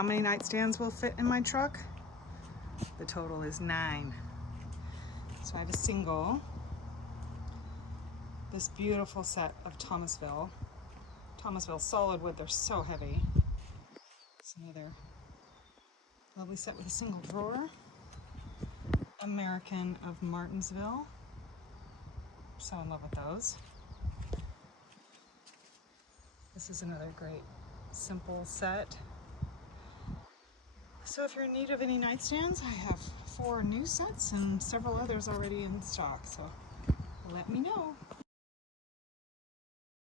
How many nightstands will fit in my truck? The total is 9. So I have a single, this beautiful set of Thomasville solid wood. They're so heavy. It's another lovely set with a single drawer. American of Martinsville. So in love with those. This is another great simple set. So if you're in need of any nightstands, I have 4 new sets and several others already in stock, so let me know.